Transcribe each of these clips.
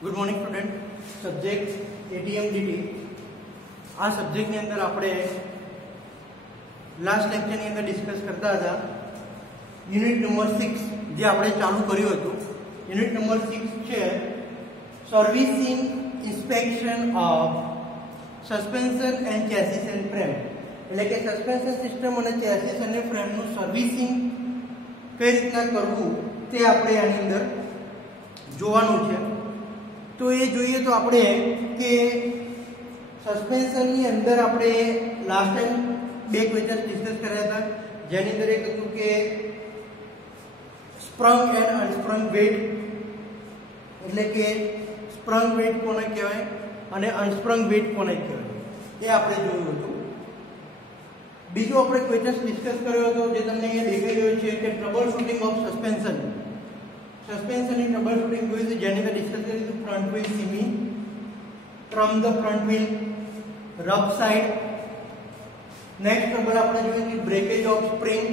Good morning student. Subject एटीएमडीटी आ subject ની અંદર આપણે લાસ્ટ લેક્ચર ની અંદર ડિસ્કસ કરતા હતા યુનિટ નંબર 6 જે આપણે ચાલુ કર્યું હતું। યુનિટ નંબર 6 છે servicing inspection of suspension and chassis and frame, એટલે કે સસ્પેન્શન સિસ્ટમ અને ચેસિસ અને ફ્રેમ નું સર્વિસિંગ કઈ રીતના કરવું તે આપણે આની અંદર જોવાનું છે। तो ये જોઈએ तो આપણે કે સસ્પેન્શન ની અંદર આપણે લાસ્ટ ટાઈમ બે ક્વેશ્ચન ડિસ્કસ કર્યા હતા, જેની અંદર એક હતું કે સ્પ્રંગ એન્ડ અનસ્પ્રંગ વેટ, એટલે કે સ્પ્રંગ વેટ કોને કહેવાય અને અનસ્પ્રંગ વેટ કોને કહેવાય એ આપણે જોયું હતું। બીજો આપણે ક્વેશ્ચન ડિસ્કસ કર્યો હતો જે તમને અહીંયા દેખાઈ રહ્યો છે કે troubleshooting of suspension, suspension ની ટ્રબલ શૂટિંગ જોઈ છે, જેની અંદર ડિસ્કસ કર્યું હતું front wheel shimmying, tramp the front wheel, rough side. Next trouble આપણે જોઈ હતી breakage of spring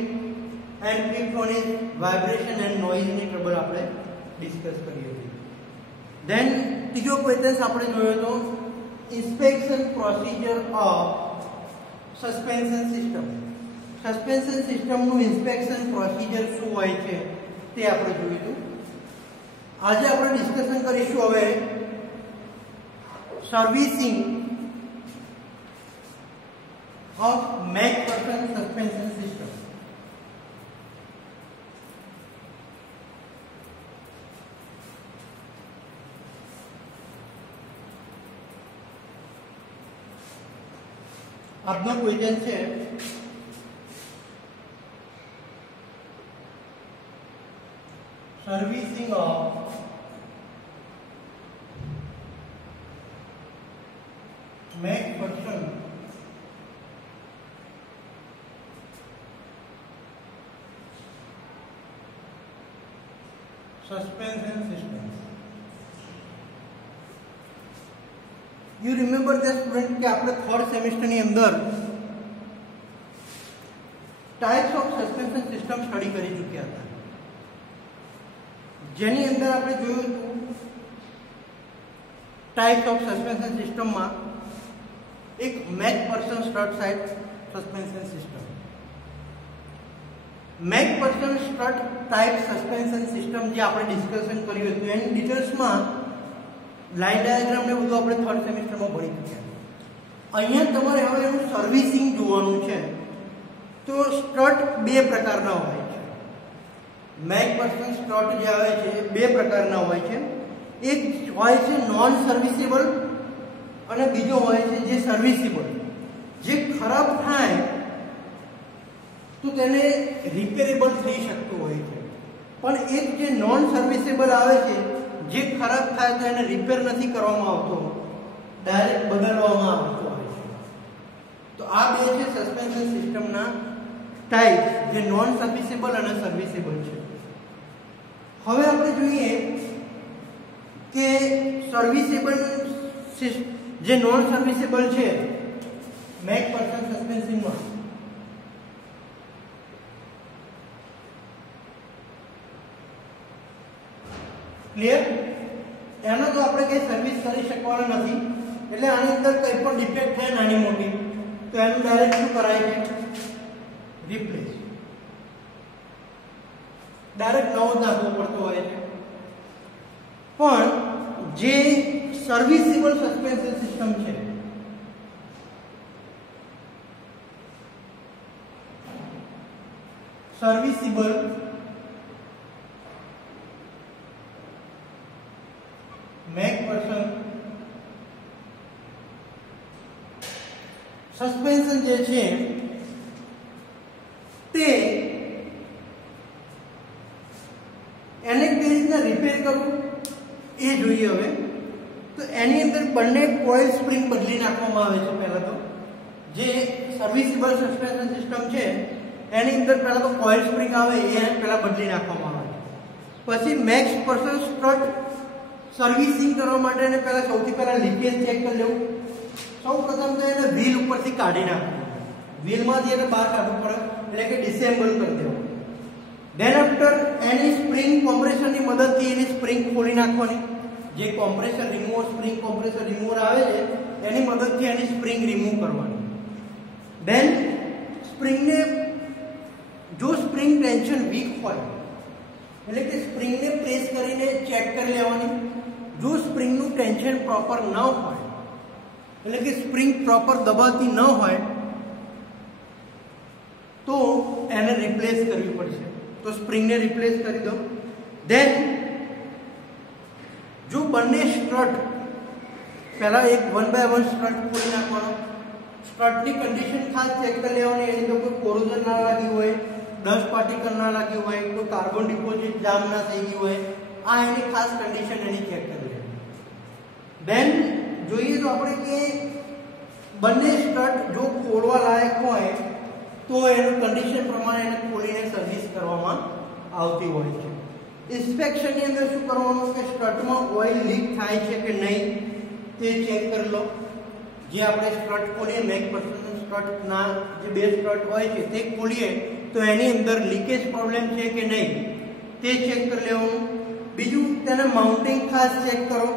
and electronic vibration and noise ની ટ્રબલ આપણે ડિસ્કસ કરી હતી। ધેન ત્રીજો ક્વેશ્ચન આપણે જોયો હતો inspection procedure of suspension system, suspension system નું ઇન્સ્પેક્શન પ્રોસિજર શું હોય છે તે આપણે જોયું હતું। આજે આપણે ડિસ્કશન કરીશું હવે સર્વિસિંગ ઓફ મેકફર્સન સસ્પેન્શન સિસ્ટમ। આજનો ક્વેશ્ચન છે servicing of Macpherson suspension system. You remember that student कि આપણે થર્ડ સેમેસ્ટર ની અંદર types of suspension system study કરી ચૂક્યા હતા, જેની અંદર આપણે જોયું હતું ટાઇપ્સ ઓફ સસ્પેન્શન સિસ્ટમમાં એક McPherson strut side suspension system, McPherson strut type suspension system જે આપણે ડિસ્કશન કર્યું હતું એની ડિટેલ્સમાં લાઇન ડાયાગ્રામ ને બધું આપણે થર્ડ સેમેસ્ટરમાં ભણી ચૂક્યા। અહીંયા તમારે હવે એનું સર્વિસિંગ જોવાનું છે। તો સ્ટ્રટ બે પ્રકારના હોય છે, મેકફર્સન સ્ટ્રટ જે આવે છે બે પ્રકારના હોય છે, એક હોય છે નોન સર્વિસેબલ અને બીજો હોય છે જે સર્વિસેબલ। જે ખરાબ થાય તો તેને રિપેરેબલ થઈ શકતું હોય છે, પણ એક જે નોન સર્વિસેબલ આવે છે જે ખરાબ થાય તો એને રિપેર નથી કરવામાં આવતો, ડાયરેક્ટ બદલવામાં આવતો હોય છે। તો આ બે છે સસ્પેન્શન સિસ્ટમના ટાઈપ, જે નોન સર્વિસેબલ અને સર્વિસેબલ છે। હવે આપણે જોઈએ કે સર્વિસેબલ જે નોન સર્વિસેબલ છે મેકફર્સન સસ્પેન્શનમાં, ક્લિયર? એનો તો આપણે કઈ સર્વિસ કરી શકવાના નથી, એટલે આની અંદર કંઈ પણ ડિફેક્ટ થાય નાની મોટી તો એનું ડાયરેક્ટ શું કરાય છે રિપ્લેસ, ડાયરેક્ટ નવો નાખવો પડતો હોય છે। પણ જે સર્વિસેબલ સસ્પેન્શન સિસ્ટમ છે સર્વિસેબલ મેકફર્સન સસ્પેન્શન જે છે તે એને કઈ રીતના રિપેર કરવું એ જોઈએ। હવે તો એની અંદર બંને કોઇલ સ્પ્રિંગ બદલી નાખવામાં આવે છે। પહેલા તો જે સર્વિસેબલ સસ્પેન્શન સિસ્ટમ છે એની અંદર પહેલા તો કોઇલ સ્પ્રિંગ આવે એ પહેલા બદલી નાખવામાં આવે છે। પછી મેકફર્સન સ્ટ્રટ સર્વિસિંગ કરવા માટે એને પહેલા સૌથી પહેલા લીકેજ ચેક કરી લેવું। સૌ પ્રથમ તો એને વ્હીલ ઉપરથી કાઢી નાખવું, વ્હીલમાંથી એને બહાર કાઢવું પડે, એટલે કે ડિસેમ્બલ કરી દેવું। ધેન આફ્ટર એની સ્પ્રિંગ કોમ્પ્રેશનની મદદથી એની સ્પ્રિંગ ખોલી નાખવાની, જે compressor remover spring compressor remover આવે છે એની મદદથી એની સ્પ્રિંગ રિમૂવ કરવાની. દેન સ્પ્રિંગને જો સ્પ્રિંગ ટેન્શન વીક હોય એટલે કે સ્પ્રિંગને પ્રેસ કરીને ચેક કરી લેવાની. જો સ્પ્રિંગનું ટેન્શન પ્રોપર ન હોય એટલે કે સ્પ્રિંગ પ્રોપર દબાતી ન હોય તો એને રિપ્લેસ કરવી પડશે. તો સ્પ્રિંગને રિપ્લેસ કરી દો. દેન જો બંને સ્ટ્રટ પહેલા એક 1 બાય 1 સ્ટ્રટ ખોલી નાખવાનો. સ્ટ્રટની કન્ડિશન ખાસ ચેક કરી લેવાની. એની તો કોઈ કોરોઝન ના લાગી હોય, ડસ્ટ પાર્ટિકલ ના લાગી હોય, કોઈ કાર્બન ડિપોઝિટ જામ ના થઈ ગઈ હોય, આ એની ખાસ કન્ડિશન એની ચેક કરી લેવાની. દેન જોઈએ તો આપણે કે બંને સ્ટ્રટ જો ખોલવા લાયક હોય તો એનું કન્ડિશન પ્રમાણે એને ખોલીને સર્વિસ કરવામાં આવતી હોય છે. ઇન્સ્પેક્શનની અંદર શું કરવાનું કે સ્ટ્રટમાં ઓઇલ લીક થાય છે કે નહીં તે ચેક કરી લો. જે આપણે સ્ટ્રટ ખોલીએ મેકપર્સન સ્ટ્રટના જે બે સ્ટ્રટ હોય છે તે ખોલીએ તો એની અંદર લીકેજ પ્રોબ્લેમ છે કે નહીં તે ચેક કરી લેવાનું. બીજું તેને માઉન્ટિંગ ખાસ ચેક કરો.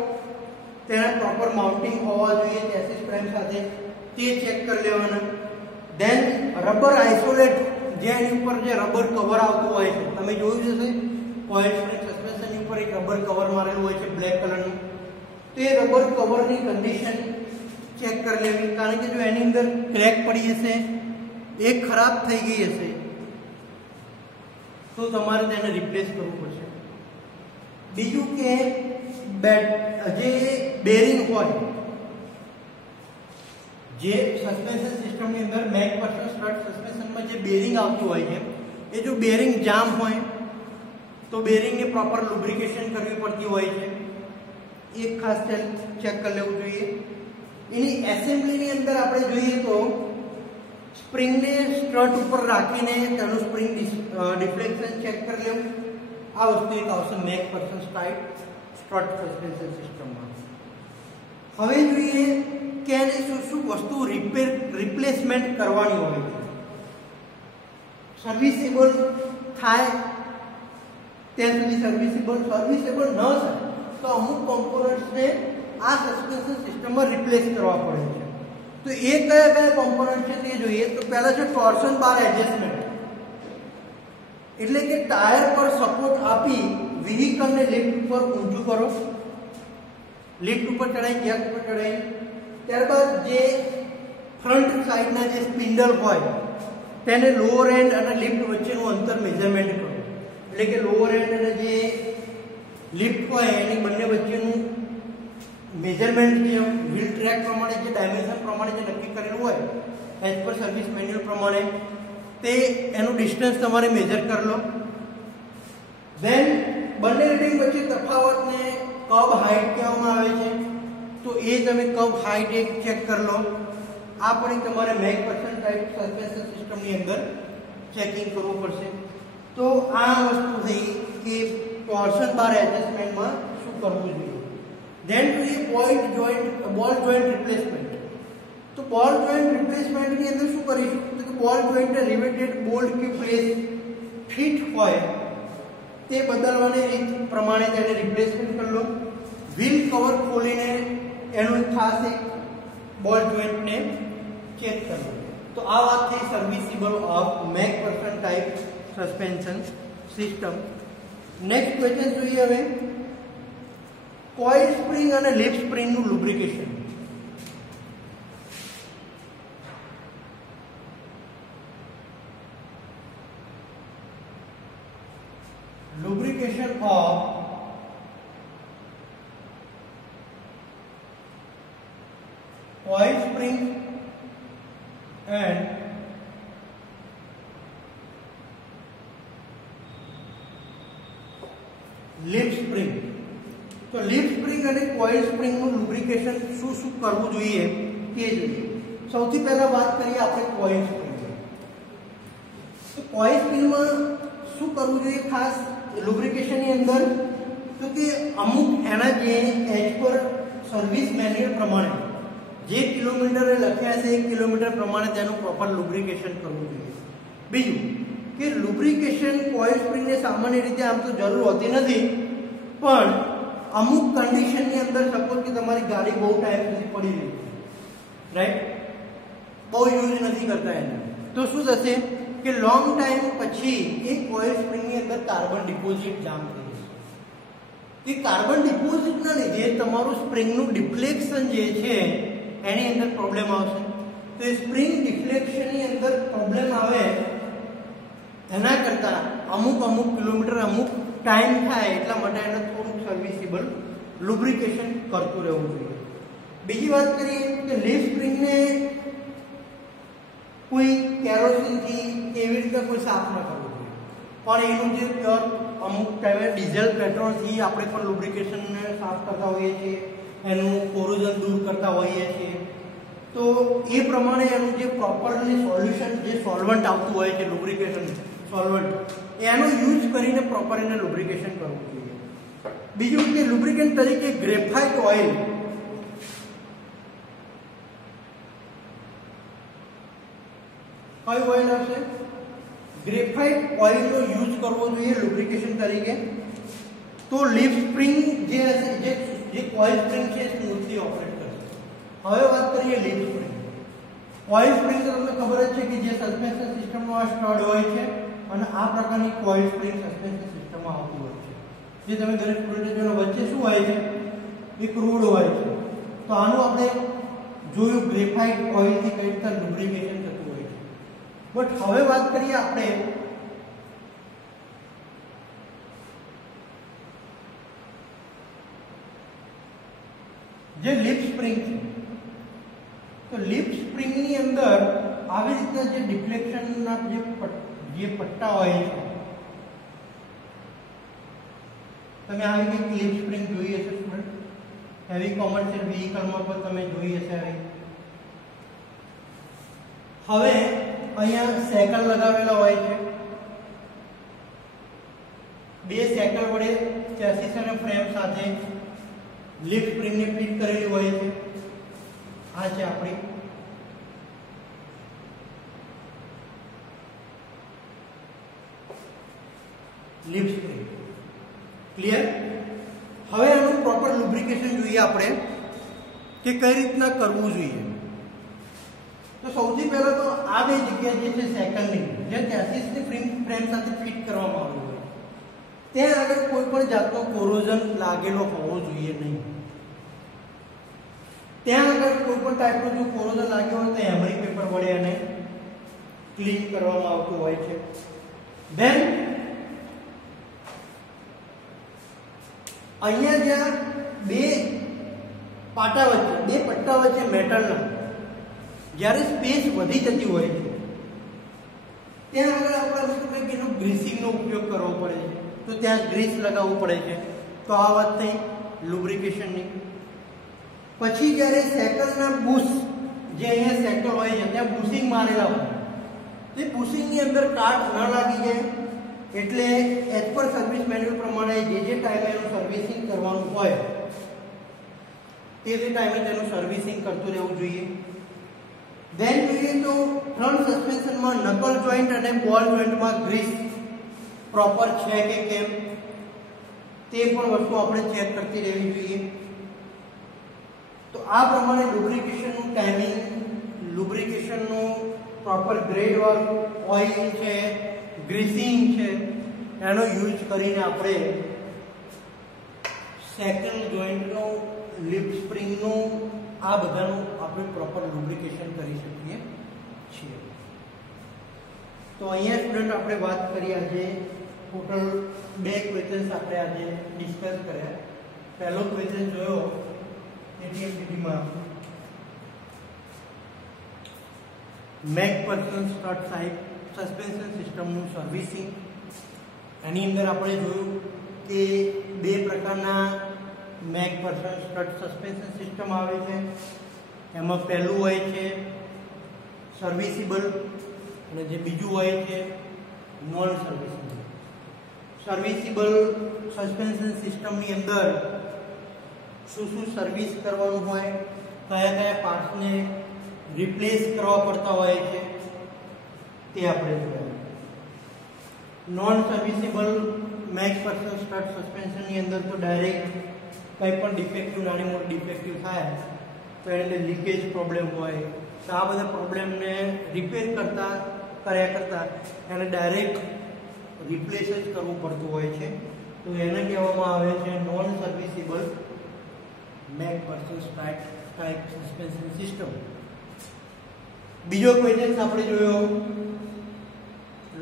તેના પ્રોપર માઉન્ટિંગ હોવા જોઈએ ચેસિસ ફ્રેમ સાથે તે ચેક કરી લેવાના. દેન રબર આઇસોલેટ જે એની ઉપર જે રબર કવર આવતું હોય છે તમે જોયું જશે કોઇલ સ્પ્રિંગ સસ્પેન્શનની ઉપર એક રબર કવર મારેલું હોય છે બ્લેક કલરનું. તે રબર કવરની કન્ડિશન ચેક કરી લેવી. કારણ કે જો એની અંદર ક્રેક પડી જશે, એ ખરાબ થઈ ગઈ હશે તો તમારે તેને રિપ્લેસ કરવું પડશે. બીજું કે જે બેરિંગ હોય જે સસ્પેન્શન સિસ્ટમની અંદર મેકપર્સન સ્ટ્રટ સસ્પેન્શનમાં જે બેરિંગ આવતું હોય છે એ જો બેરિંગ જામ હોય તો બેરિંગને પ્રોપર લુબ્રિકેશન કરવી પડતી હોય છે. એક ખાસ ચેક કરી લેવું જોઈએ. એની એસેમ્બલીની અંદર આપણે જોઈએ તો સ્પ્રિંગને સ્ટ્રટ ઉપર રાખીને તેનું સ્પ્રિંગ ડિફ્લેક્શન ચેક કરી લેવું. આ વસ્તુ એક આવશે મેકપર્સન સ્ટ્રટ સસ્પેન્શન સિસ્ટમમાં. હવે જોઈએ કે એને શું શું વસ્તુ રિપ્લેસમેન્ટ કરવાની હોય છે. સર્વિસેબલ થાય ત્યાં સુધી સર્વિસેબલ ન થાય તો અમુક કોમ્પોનન્ટ્સને આ સસ્પેન્શન સિસ્ટમમાં રિપ્લેસ કરવા પડે છે. તો એ કયા કયા કોમ્પોનન્ટ છે તે જોઈએ. તો પહેલા છે ટોર્શન બાર એડજસ્ટમેન્ટ, એટલે કે ટાયર પર સપોર્ટ આપી વ્હીકલને લિફ્ટ ઉપર ઊંચું કરો. લિફ્ટ ઉપર ચડાઈ જેક ઉપર ચડાઈ ત્યારબાદ જે ફ્રન્ટ સાઈડના જે સ્પિન્ડલ હોય તેને લોઅર એન્ડ અને લિફ્ટ વચ્ચેનું અંતર મેઝરમેન્ટ કરો. એટલે કે લોઅર એન્ડ અને જે લિફ્ટ હોય એની બંને વચ્ચેનું મેઝરમેન્ટ જે વ્હીલ ટ્રેક પ્રમાણે જે ડાયમેન્શન પ્રમાણે જે નક્કી કરેલું હોય એઝ પર સર્વિસ મેન્યુઅલ પ્રમાણે તે એનું ડિસ્ટન્સ તમારે મેજર કરી લો. દેન બંને રીડિંગ વચ્ચે તફાવતને કબ હાઇટ કહેવામાં આવે છે. તો એ તમે કબ હાઇટ એક ચેક કરી લો. આ પણ તમારે મેકપર્સન ટાઈપ સસ્પેન્શન સિસ્ટમની અંદર ચેકિંગ કરવું પડશે. તો આ વસ્તુ થઈ કે ટોર્શન બાર એડજસ્ટમેન્ટમાં શું કરવું જોઈએ. દેન જોઈએ બોલ જોઈન્ટ રિપ્લેસમેન્ટ. તો બોલ જોઈન્ટ રિપ્લેસમેન્ટની અંદર શું કરીશું તો બોલ જોઈન્ટને રિવેટેડ બોલ્ટ કે પ્રેસ ફિટ હોય તે બદલવાની રીત પ્રમાણે તેને રિપ્લેસમેન્ટ કરી લો. વ્હીલ કવર ખોલીને એનું ખાસ એક બોલ જોઈન્ટને ચેક કરો. તો આ વાત થઈ serviceable of McPherson type suspension system. Next question જોઈએ હવે કોઇલ સ્પ્રિંગ અને લીફ સ્પ્રિંગનું lubrication. Lubrication of coil spring and leaf spring. તો લીફ સ્પ્રિંગ અને કોઇલ સ્પ્રિંગનું લુબ્રિકેશન શું શું કરવું જોઈએ તે જોઈએ. સૌથી પહેલા વાત કરીએ આપણે કોઇલ સ્પ્રિંગ. તો કોઇલ સ્પ્રિંગમાં શું કરવું જોઈએ ખાસ લુબ્રિકેશનની અંદર તો કે અમુક એના જે એજ પર સર્વિસ મેન્યુઅલ પ્રમાણે જે કિલોમીટરે લખ્યા છે એ કિલોમીટર પ્રમાણે તેનું પ્રોપર લુબ્રિકેશન કરવું જોઈએ. બીજું કે લુબ્રિકેશન કોઇલ સ્પ્રિંગને સામાન્ય રીતે આમ તો જરૂર હોતી નથી, પણ અમુક કન્ડિશનની અંદર સપોઝ કે તમારી ગાડી બહુ ટાઈમ સુધી પડી રહી છે, રાઈટ, બહુ યુઝ નથી કરતા એને, તો શું થશે કે લોંગ ટાઈમ પછી એ કોઇલ સ્પ્રિંગની અંદર કાર્બન ડિપોઝિટ જામ થઈ જશે. એ કાર્બન ડિપોઝિટના લીધે તમારું સ્પ્રિંગનું ડિફ્લેક્શન જે છે એની અંદર પ્રોબ્લેમ આવશે. તો એ સ્પ્રિંગ ડિફ્લેક્શનની અંદર પ્રોબ્લેમ આવે એના કરતાં અમુક કિલોમીટર અમુક ટાઈમ થાય એટલા માટે એને થોડુંક સર્વિસેબલ લુબ્રિકેશન કરતું રહેવું જોઈએ. બીજી વાત કરીએ કે લીફ સ્પ્રિંગને કોઈ કેરોસીનથી એવી રીતે કોઈ સાફ ન કરવું જોઈએ, પણ એનું જે પ્યોર અમુક ટાઈમે ડીઝલ પેટ્રોલથી આપણે પણ લુબ્રિકેશનને સાફ કરતા હોઈએ છીએ, એનું કોરોઝન દૂર કરતા હોઈએ છીએ. તો એ પ્રમાણે એનું જે પ્રોપરલી સોલ્યુશન જે સોલ્વન્ટ આવતું હોય છે લુબ્રિકેશન સોલ્વન્ટ એનો યુઝ કરીને પ્રોપર એને લુબ્રિકેશન કરવું જોઈએ. બીજું કે લુબ્રિકેન્ટ તરીકે ગ્રેફાઇટ ઓઇલ, કયું ઓઇલ આવશે? ગ્રેફાઇટ ઓઇલનો યુઝ કરવો જોઈએ લુબ્રિકેશન તરીકે. તો લીફ સ્પ્રિંગ જે કોઇલ સ્પ્રિંગ છે સ્મૂથલી ઓપરેટ કરશે. હવે વાત કરીએ લીફ સ્પ્રિંગ. કોઇલ સ્પ્રિંગ તો તમને ખબર જ છે કે જે સસ્પેન્શન સિસ્ટમનો આ સ્ટડ હોય છે અને આ પ્રકારની કોઇલ સ્પ્રિંગ સસ્પેન્શન સિસ્ટમમાં આવતી હોય છે. જે તમે દરેક સ્ટુડન્ટ જોડે વચ્ચે શું હોય છે? એક રોડ હોય છે. તો આનું આપણે જોયું ગ્રેફાઇટ ઓઇલથી કઈ રીતે લુબ્રિકેશન થતું હોય છે. બટ હવે વાત કરીએ આપણે જે લીફ સ્પ્રિંગ છે. તો લીફ સ્પ્રિંગની અંદર આવી રીતના જે ડિફ્લેક્શનના જે પટ્ટા હોય છે, તમે આવી કંઈક લીફ સ્પ્રિંગ જોઈ હશે સ્ટુડન્ટ, હેવી કોમર્શિયલ વ્હીકલમાં પણ તમે જોઈ હશે આવી. હવે અહીંયા સાયકલ લગાવેલા હોય છે, બે સાયકલ વડે ચેસિસ અને ફ્રેમ સાથે લીફ સ્પ્રિંગને ફિટ કરેલી હોય છે. આ છે આપણી લીફ સ્પ્રિંગ. ક્લિયર? હવે આનું પ્રોપર લુબ્રિકેશન જોઈએ આપણે કે કઈ રીતના કરવું જોઈએ. તો સૌથી પહેલા તો આ બે જગ્યા જે છે સાયકલની જે ચેસિસની ફ્રેમ સાથે ફિટ કરવામાં આવી હોય ત્યાં આગળ કોઈ પણ જાતનો કોરોઝન લાગેલો હોવો જોઈએ નહીં. ત્યાં આગળ કોઈ પણ ટાઈપનો જો કોરોઝન લાગ્યો હોય તો હેમરિંગ પેપર વડે એને ક્લીન કરવામાં આવતું હોય છે. ધેન અહીંયા જ્યાં બે પાટા વચ્ચે બે પટ્ટા વચ્ચે મેટલના જ્યારે સ્પેસ વધી જતી હોય છે ત્યાં આગળ આપણે કંઈક એનો ગ્રીસિંગનો ઉપયોગ કરવો પડે છે. તો ત્યાં ગ્રીસ લગાવવું પડે છે. તો આ વાત થઈ લુબ્રિકેશનની. પછી જ્યારે સાયકલના બુશ જે અહીંયા સાયકલ હોય છે ત્યાં બુશિંગ મારેલા હોય, તે બુશિંગની અંદર કાટ ન લાગી જાય એટલે એઝ પર સર્વિસ મેન્યુઅલ પ્રમાણે જે ટાઈમે એનું સર્વિસિંગ કરવાનું હોય તે ટાઈમે તેનું સર્વિસિંગ કરતું રહેવું જોઈએ. ધેન જોઈએ તો ફ્રન્ટ સસ્પેન્શનમાં નકલ જોઈન્ટ અને બોલ જોઈન્ટમાં ગ્રીસ પ્રોપર છે કે કેમ તે પણ વસ્તુ આપણે ચેક કરતી રહેવી જોઈએ. તો આ પ્રમાણે લુબ્રિકેશનનું ટાઈમિંગ, લુબ્રિકેશનનું પ્રોપર ગ્રેડ વાળું ઓઇલ છે, ગ્રીસિંગ છે, એનો યુઝ કરીને આપણે સાયકલ જોઈન્ટનું, લીફ સ્પ્રિંગનું આ બધાનું આપણે પ્રોપર લુબ્રિકેશન કરી શકીએ છીએ. તો અહીંયા સ્ટુડન્ટ આપણે વાત કરી આજે ટોટલ બે ક્વેશ્ચન્સ આપણે આજે ડિસ્કસ કર્યા. પહેલો ક્વેશ્ચન જોયો એટીએમટીમાં મેકફર્સન સ્ટડ સસ્પેન્શન સિસ્ટમનું સર્વિસિંગ. એની અંદર આપણે જોયું કે બે પ્રકારના મેકફર્સન સ્ટડ સસ્પેન્શન સિસ્ટમ આવે છે. એમાં પહેલું હોય છે સર્વિસિબલ અને જે બીજું હોય છે નોન સર્વિસિબલ. સર્વિસિબલ સસ્પેન્શન સિસ્ટમની અંદર શું શું સર્વિસ કરવાનું હોય, કયા કયા પાર્ટ્સને રિપ્લેસ કરવા પડતા હોય છે તે આપણે જોયા. નોન સર્વિસિબલ મેકફર્સન સ્ટડ સસ્પેન્શનની અંદર તો ડાયરેક્ટ કંઈ પણ ડિફેક્ટિવ નાની મોટી ડિફેક્ટિવ થાય તો એને લીકેજ પ્રોબ્લેમ હોય તો આ બધા પ્રોબ્લેમને રિપેર કર્યા કરતાં એને ડાયરેક્ટ રિપ્લેસ જ કરવું પડતું હોય છે. તો એને કહેવામાં આવે છે non serviceable McPherson type suspension system. બીજો ક્વેશ્ચન આપણે જોયો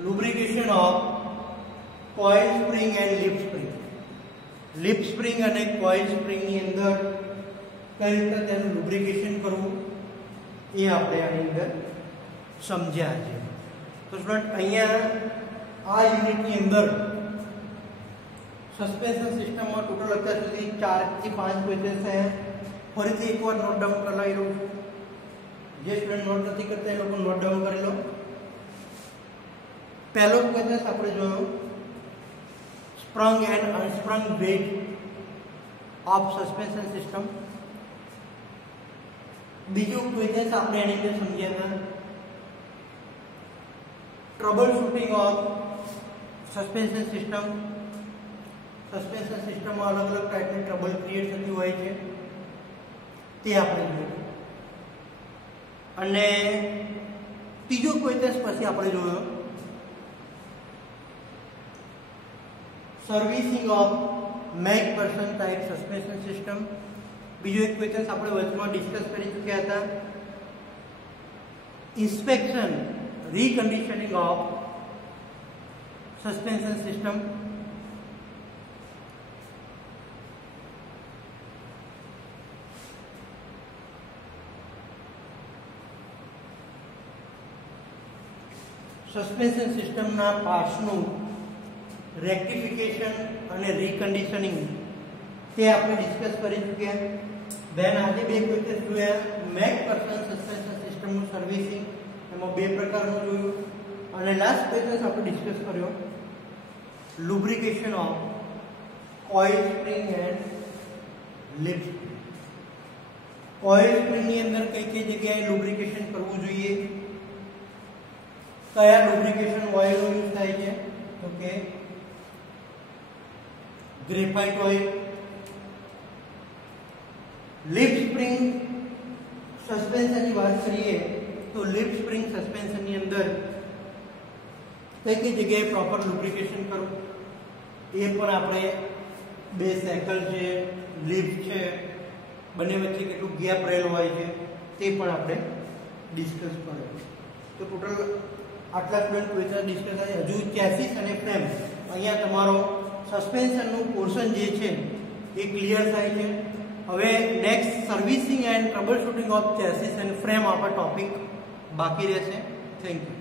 lubrication of coil spring and leaf spring. Leaf spring અને કોઇલ સ્પ્રિંગની અંદર કઈ રીતે તેનું લુબ્રિકેશન કરવું એ આપણે આની અંદર સમજ્યા છે. તો સ્ટુડન્ટ અહીંયા આ યુનિટની અંદર સસ્પેન્શન સિસ્ટમમાં ટોટલ અત્યાર સુધી 4 થી 5 ક્વેશ્ચન છે. ફરીથી એકવાર નોટ ડાઉન કરાવી લઉં છું. જે સ્ટુડન્ટ નોટ નથી કરતા એ લોકો નોટ ડાઉન કરી લો. પહેલો ક્વેશ્ચન આપણે જોયો sprung and unsprung weight of suspension system. બીજું ક્વેશ્ચન આપણે એની અંદર સમજ્યા હતા troubleshooting of suspension system. Suspension સિસ્ટમમાં અલગ અલગ ટાઈપની ટ્રબલ ક્રિએટ થતી હોય છે તે આપણે જોયું. અને ત્રીજો ક્વેશ્ચન પછી આપણે જોયો servicing of McPherson type suspension system. બીજો એક ક્વેશ્ચન આપણે વચમાં ડિસ્કસ કરી ચૂક્યા હતા inspection reconditioning of suspension system. Suspension સિસ્ટમના પાર્ટ્સનું રેક્ટિફિકેશન અને રીકન્ડિશનિંગ તે આપણે ડિસ્કસ કરી ચૂક્યા. દેન આજે બે ક્વેશ્ચન જોયા મેકફર્સન સસ્પેન્શન સિસ્ટમનું સર્વિસિંગ, એમાં બે પ્રકારનું જોયું. અને લાસ્ટ ક્વેશ્ચન આપણે ડિસ્કસ કર્યો lubrication of coil spring and leaf spring. Coil સ્પ્રિંગની અંદર કઈ કઈ જગ્યાએ લુબ્રિકેશન કરવું જોઈએ, કયા લુબ્રિકેશન ઓઇલનો યુઝ થાય છે તો કે ગ્રેફાઇટ ઓઇલ. લિપ સ્પ્રિંગ સસ્પેન્શનની વાત કરીએ તો લિપ સ્પ્રિંગ સસ્પેન્શનની અંદર કઈ કઈ જગ્યાએ પ્રોપર લુબ્રિકેશન કરવું એ પણ આપણે બે સાયકલ છે લિપ છે બંને વચ્ચે કેટલું ગેપ રહેલો હોય છે તે પણ આપણે ડિસ્કસ કર્યું. તો ટોટલ આટલા સ્ટુડન્ટ ક્વેશ્ચન ડિસ્કસ થાય. હજુ ચેસિસ અને ફ્રેમ અહીંયા તમારો સસ્પેન્શનનું પોર્શન જે છે એ ક્લિયર થાય છે. હવે next servicing and trouble shooting of chassis and frame આપણો ટોપિક બાકી રહેશે. Thank you.